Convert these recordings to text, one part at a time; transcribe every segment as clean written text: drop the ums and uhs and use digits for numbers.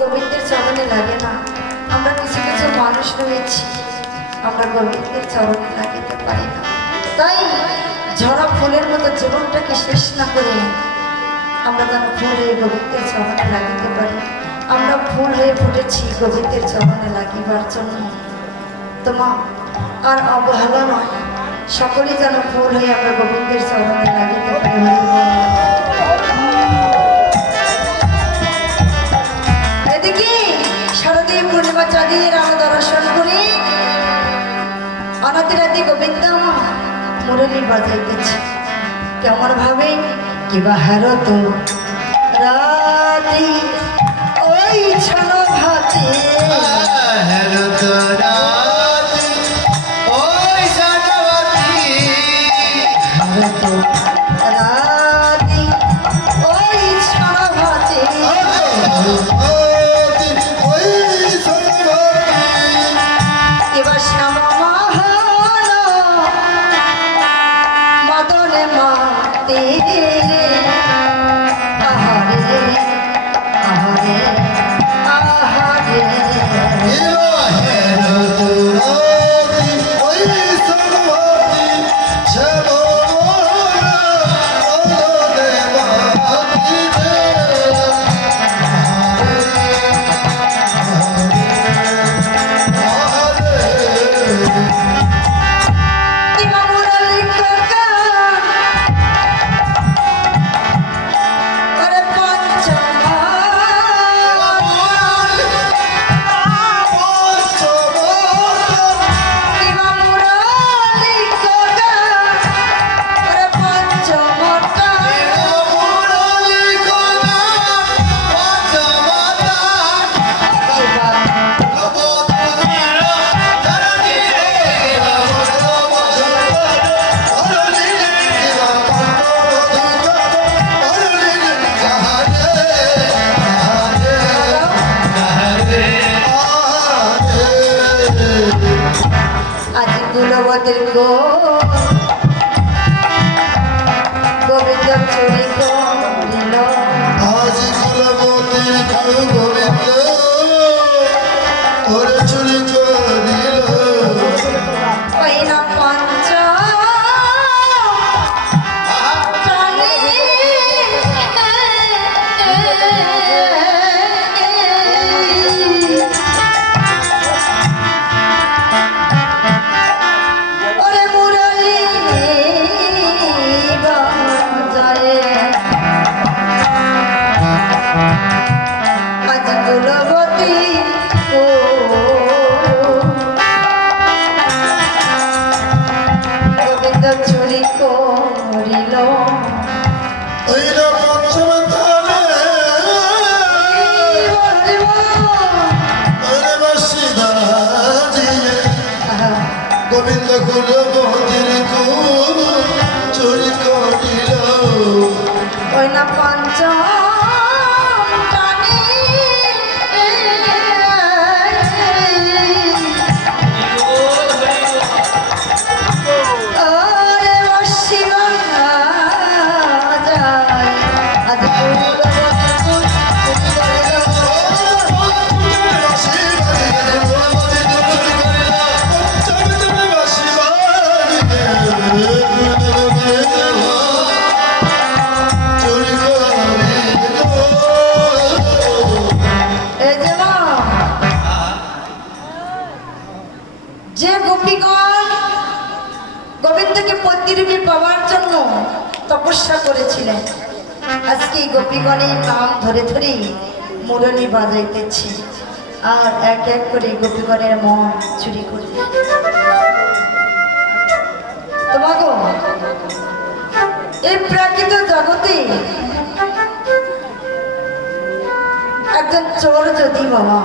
গোবিন্দের চরণে লাগে না। আমরা কিছু কিছু মানুষ রয়েছি, আমরা গোবিন্দের চরণে লাগিতে পারি না। তাই ঝরা ফুলের মতো জীবনটাকে শেষ না করে আমরা যেন ফুল হয়ে গোবিন্দের চরণে লাগিতে পারি। আমরা ফুল হয়ে ফুটেছি গোবিন্দের চরণে লাগিবার জন্য। তোমা আর অবহেলা নয়, সকলেই যেন ফুল হয়ে আমরা গোবিন্দের চরণে লাগিতে পারি। এদিকে শারদীয় পূর্ণিমা চাঁদের আলো দর্শন করি অনাদি রাতি গোবিন্দ মুরলী বাজাইতেছে কেমন ভাবে কিবা হারো তো রাতি ওই ছানো ভাতে হারো তো রাতি ওই ছানো ভাতে হারো তো রাতি ওই ছানো ভাতে কিবা শ্যাম মহান মদনে মাতে আহারে আহারে আহারে কুলবতীর গোবিন্দ চুরি করিল আজ কুলবতীর গোবিন্দ ওরে চুরি করিল ওই না পঞ্চ চুরি করিল গোবিন্দ কুলবতীর চুরি করিল ওই না পঞ্চ যে গোপীগণ গোবিন্দকে পত্নীরূপে পাওয়ার জন্য তপস্যা করেছিলেন, আজকে এই গোপীগণের নাম ধরে ধরে মুরলী বাজাইতেছে আর এক এক করে গোপীগণের মন চুরি করে। তোমাগো এই প্রাকৃত জগতে একজন চোর যদি বাবা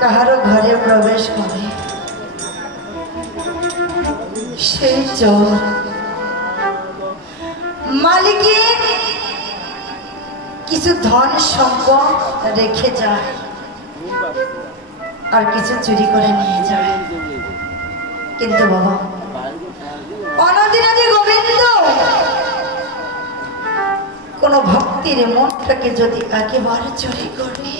কাহারো ঘরে প্রবেশ করে, সেই চোর মালিকের কিছু ধন সম্পদ রেখে যায় আর কিছু চুরি করে নিয়ে যায়। কিন্তু বাবা অনাদিরাদি গোবিন্দ কোন ভক্তির মনটাকে যদি একেবারে চুরি করে